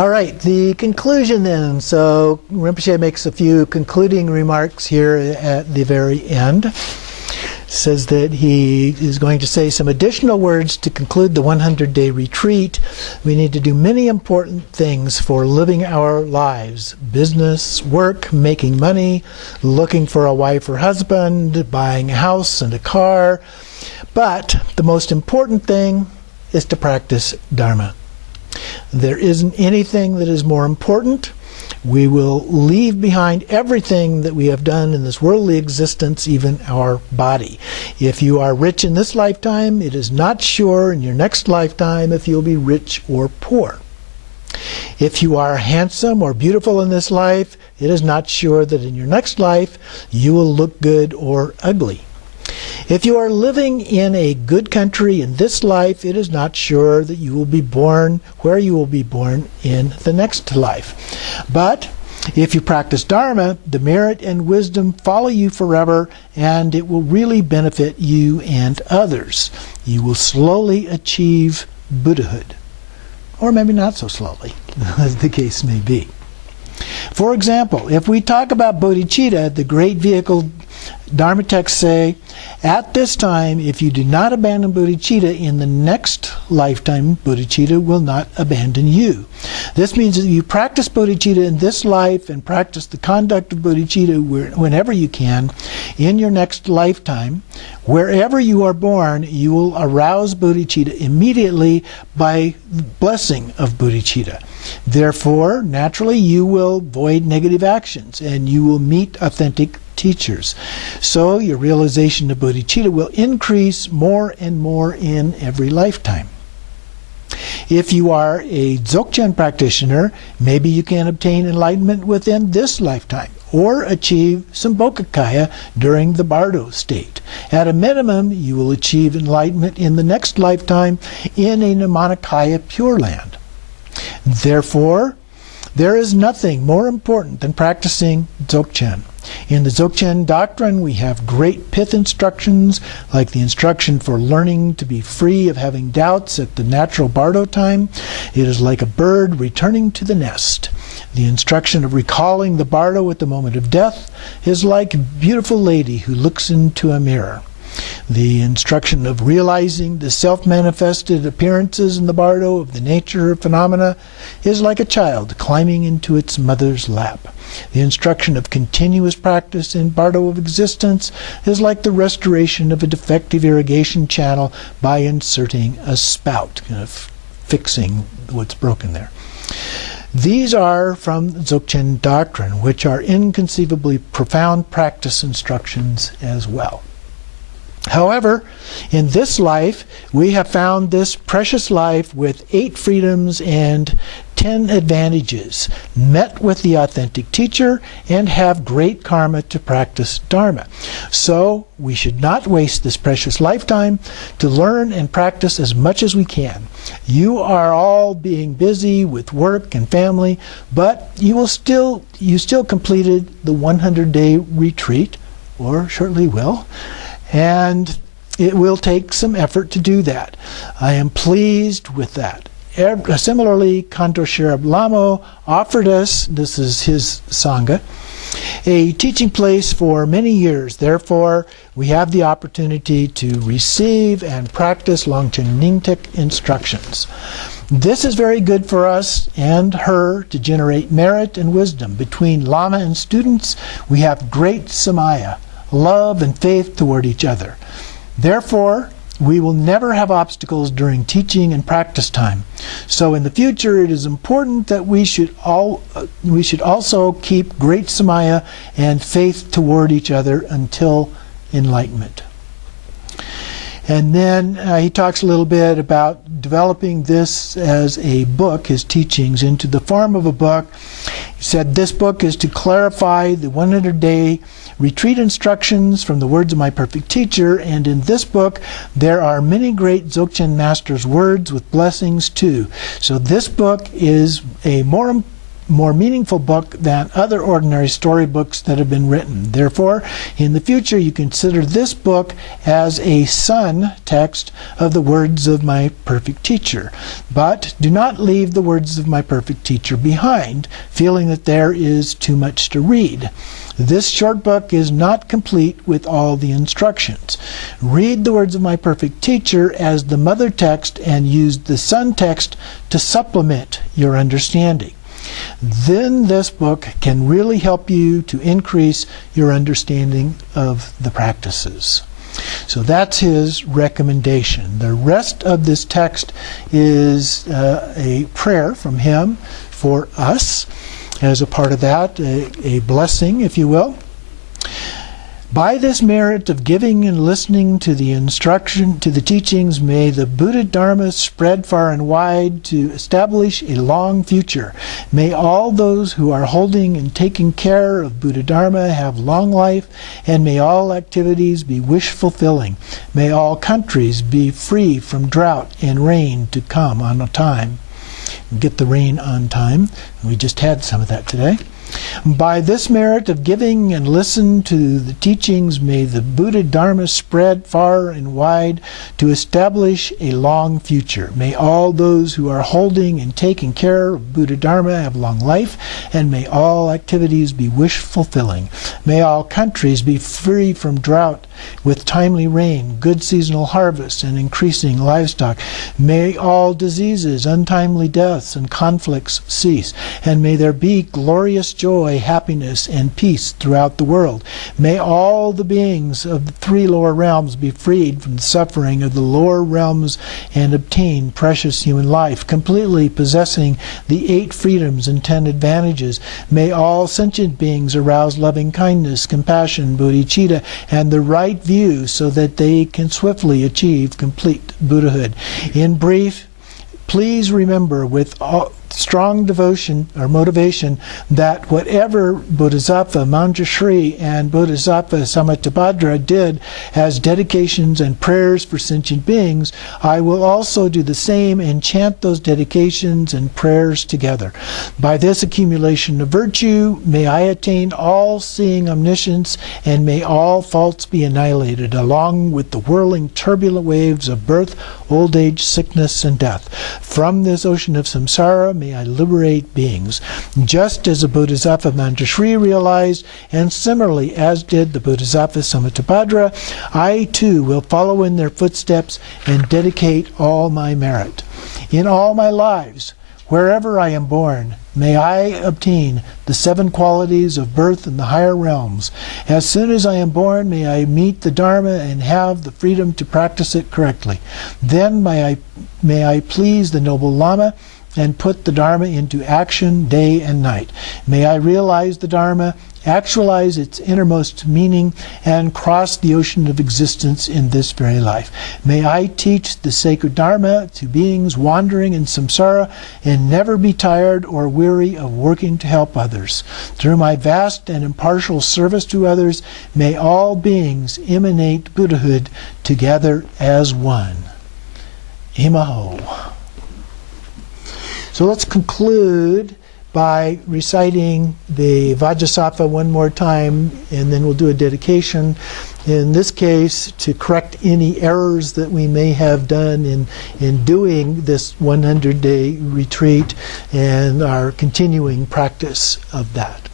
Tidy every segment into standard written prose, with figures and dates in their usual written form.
All right, the conclusion then. So Rinpoche makes a few concluding remarks here at the very end. Says that he is going to say some additional words to conclude the 100-day retreat. We need to do many important things for living our lives. Business, work, making money, looking for a wife or husband, buying a house and a car. But the most important thing is to practice Dharma. There isn't anything that is more important. We will leave behind everything that we have done in this worldly existence, even our body. If you are rich in this lifetime, it is not sure in your next lifetime if you'll be rich or poor. If you are handsome or beautiful in this life, it is not sure that in your next life you will look good or ugly. If you are living in a good country in this life, it is not sure that you will be born where you will be born in the next life. But if you practice Dharma, the merit and wisdom follow you forever, and it will really benefit you and others. You will slowly achieve Buddhahood. Or maybe not so slowly, as the case may be. For example, if we talk about bodhicitta, the great vehicle, Dharma texts say, at this time, if you do not abandon bodhicitta, in the next lifetime, bodhicitta will not abandon you. This means that you practice bodhicitta in this life and practice the conduct of bodhicitta whenever you can in your next lifetime. Wherever you are born, you will arouse bodhicitta immediately by blessing of bodhicitta. Therefore, naturally, you will avoid negative actions and you will meet authentic teachers. So your realization of bodhicitta will increase more and more in every lifetime. If you are a Dzogchen practitioner, maybe you can obtain enlightenment within this lifetime or achieve Sambhogakaya during the Bardo state. At a minimum, you will achieve enlightenment in the next lifetime in a Nirmanakaya Pure Land. Therefore, there is nothing more important than practicing Dzogchen. In the Dzogchen doctrine, we have great pith instructions, like the instruction for learning to be free of having doubts at the natural Bardo time. It is like a bird returning to the nest. The instruction of recalling the Bardo at the moment of death is like a beautiful lady who looks into a mirror. The instruction of realizing the self-manifested appearances in the Bardo of the nature of phenomena is like a child climbing into its mother's lap. The instruction of continuous practice in Bardo of existence is like the restoration of a defective irrigation channel by inserting a spout, kind of fixing what's broken there. These are from Dzogchen doctrine, which are inconceivably profound practice instructions as well. However, in this life, we have found this precious life with 8 freedoms and 10 advantages, met with the authentic teacher, and have great karma to practice Dharma. So, we should not waste this precious lifetime to learn and practice as much as we can. You are all being busy with work and family, but you still completed the 100-day retreat, or shortly will. And it will take some effort to do that. I am pleased with that. Similarly, Kantor Sherab Lamo offered us, this is his Sangha, a teaching place for many years. Therefore, we have the opportunity to receive and practice Longchen Nyingtik instructions. This is very good for us and her to generate merit and wisdom. Between Lama and students, we have great samaya, love and faith toward each other. Therefore, we will never have obstacles during teaching and practice time. So in the future, it is important that we should also keep great samaya and faith toward each other until enlightenment. And then he talks a little bit about developing this as a book, his teachings, into the form of a book. He said, this book is to clarify the 100-day retreat instructions from the words of my perfect teacher, and in this book there are many great Dzogchen masters' words with blessings too. So this book is a more more meaningful book than other ordinary storybooks that have been written. Therefore, in the future, you consider this book as a son text of the words of my perfect teacher. But do not leave the words of my perfect teacher behind, feeling that there is too much to read. This short book is not complete with all the instructions. Read the words of my perfect teacher as the mother text and use the son text to supplement your understanding. Then this book can really help you to increase your understanding of the practices. So that's his recommendation. The rest of this text is a prayer from him for us. As a part of that, a blessing, if you will. By this merit of giving and listening to the instruction, to the teachings, may the Buddha Dharma spread far and wide to establish a long future. May all those who are holding and taking care of Buddha Dharma have long life, and may all activities be wish-fulfilling. May all countries be free from drought and rain to come on a time. Get the rain on time. We just had some of that today. By this merit of giving and listen to the teachings, may the Buddha Dharma spread far and wide to establish a long future. May all those who are holding and taking care of Buddha Dharma have long life, and may all activities be wish-fulfilling. May all countries be free from drought with timely rain, good seasonal harvests, and increasing livestock. May all diseases, untimely deaths, and conflicts cease, and may there be glorious joy, happiness, and peace throughout the world. May all the beings of the three lower realms be freed from the suffering of the lower realms and obtain precious human life, completely possessing the 8 freedoms and 10 advantages. May all sentient beings arouse loving kindness, compassion, bodhicitta, and the right view so that they can swiftly achieve complete Buddhahood. In brief, please remember with strong devotion or motivation that whatever Bodhisattva Manjushri and Bodhisattva Samattabhadra did as dedications and prayers for sentient beings, I will also do the same and chant those dedications and prayers together. By this accumulation of virtue, may I attain all-seeing omniscience, and may all faults be annihilated, along with the whirling turbulent waves of birth, old age, sickness, and death. From this ocean of samsara, may I liberate beings, just as the Bodhisattva Manjushri realized, and similarly as did the Bodhisattva Samattabhadra. I too will follow in their footsteps and dedicate all my merit. In all my lives, wherever I am born, may I obtain the 7 qualities of birth in the higher realms. As soon as I am born, may I meet the Dharma and have the freedom to practice it correctly. Then may I please the noble Lama and put the Dharma into action day and night. May I realize the Dharma, actualize its innermost meaning, and cross the ocean of existence in this very life. May I teach the sacred Dharma to beings wandering in samsara and never be tired or weary of working to help others. Through my vast and impartial service to others, may all beings emanate Buddhahood together as one. Imaho. So let's conclude by reciting the Vajrasattva one more time, and then we'll do a dedication. In this case, to correct any errors that we may have done in doing this 100-day retreat and our continuing practice of that.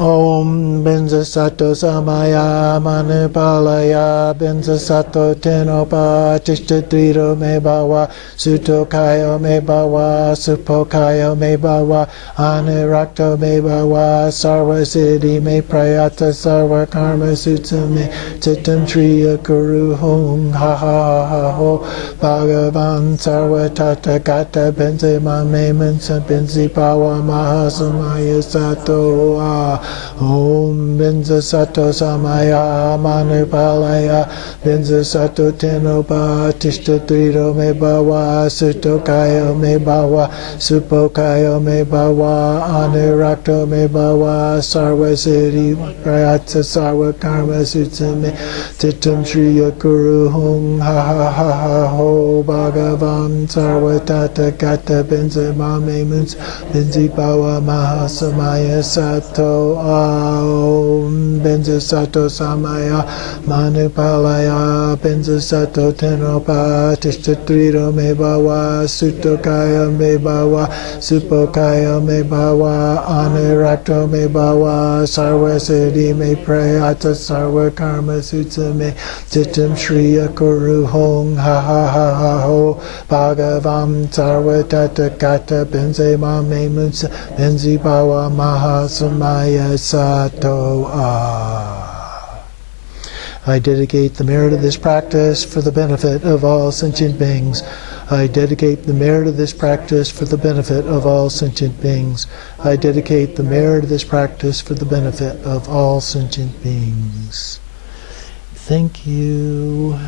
Om Benza Sato Samaya Manipalaya Benza Sato Tenopa Tishtadrito Mebawa Suto Kayo Mebawa Supokayo Mebawa Anirakto Mebawa Sarva Siddhi Me Prayata Sarva Karma Sutta Me Titam Triya Guru Hum Ha Ha Ha Ho Bhagavan Sarva Tata Gata Benze Mame Mensa Benzi Pawa Mahasamaya Sato Om Benza Sato Samaya Manupalaya Benza Sato Tenoba Tishta Trito Me Bawa Sutokayo Me Bawa Supokayo Me Bawa Anurakto Me Bawa Sarva Siddhi Prayatsa Sarva Karma Sutsame Titum Shriya Kuru Hum Ha Ha Ha Ha Ho Bhagavan Sarva Tata Kata Benza Mame Muns Benzi Bawa Mahasamaya Sato Om Benza Sato Samaya Manupalaya Benza Sato Tenopa Tishtatrito Me Bawa Sutokaya Me Bawa Supokaya Me Bawa Anurakto Me Bawa Sarva Siddhi Me Prayata Sarva Karma Sutsame Titam Shriya Kuru Hong Ha Ha Ha Ha Ho Bhagavam Sarva Tata Kata Benze Mame Munsa Benzi Bawa Mahasamaya Sato I dedicate the merit of this practice for the benefit of all sentient beings. I dedicate the merit of this practice for the benefit of all sentient beings. I dedicate the merit of this practice for the benefit of all sentient beings. Thank you.